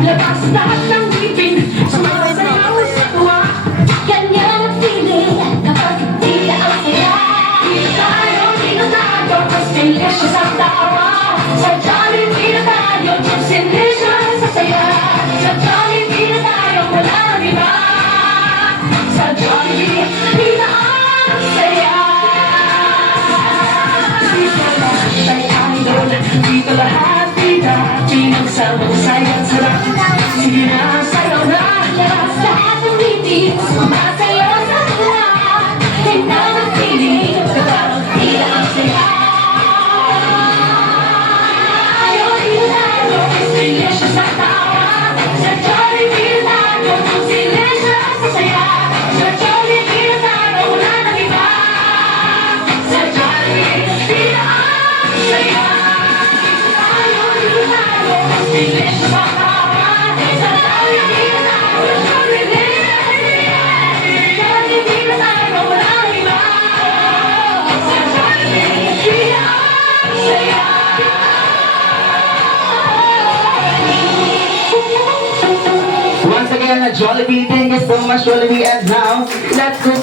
Labas lahat ng ngipin, sumasayaw sa tuwa. Ganyan ang feeling kapag di na ang saya. Di na tayo, mas delicious ang tawa. Sa Jollibee na tayo, mas delicious sa saya. Sa Jollibee na tayo, wala nang iba. Sa Jollibee, di na ang saya. Dito lahat ay idol, dito lahat bida. Pinagsamang sayang sarap. Sige na, sayaw na. Labas lahat ng ngipin, sumasayaw sa tuwa. Ganyan ang feeling kapag di na ang saya. Di na tayo, mas delicious ang tawa. Sa Jollibee na tayo, mas delicious sa saya. Sa Jollibee na tayo, wala nang iba. Sa Jollibee, di na ang saya. Delicious ang tawa. Sa Jollibee na tayo, Jollibee na tayo, wala nang iba. Sa Jollibee, di na ang saya. Once again, Jollibee, thank you so much, Jollibee, and now let's go.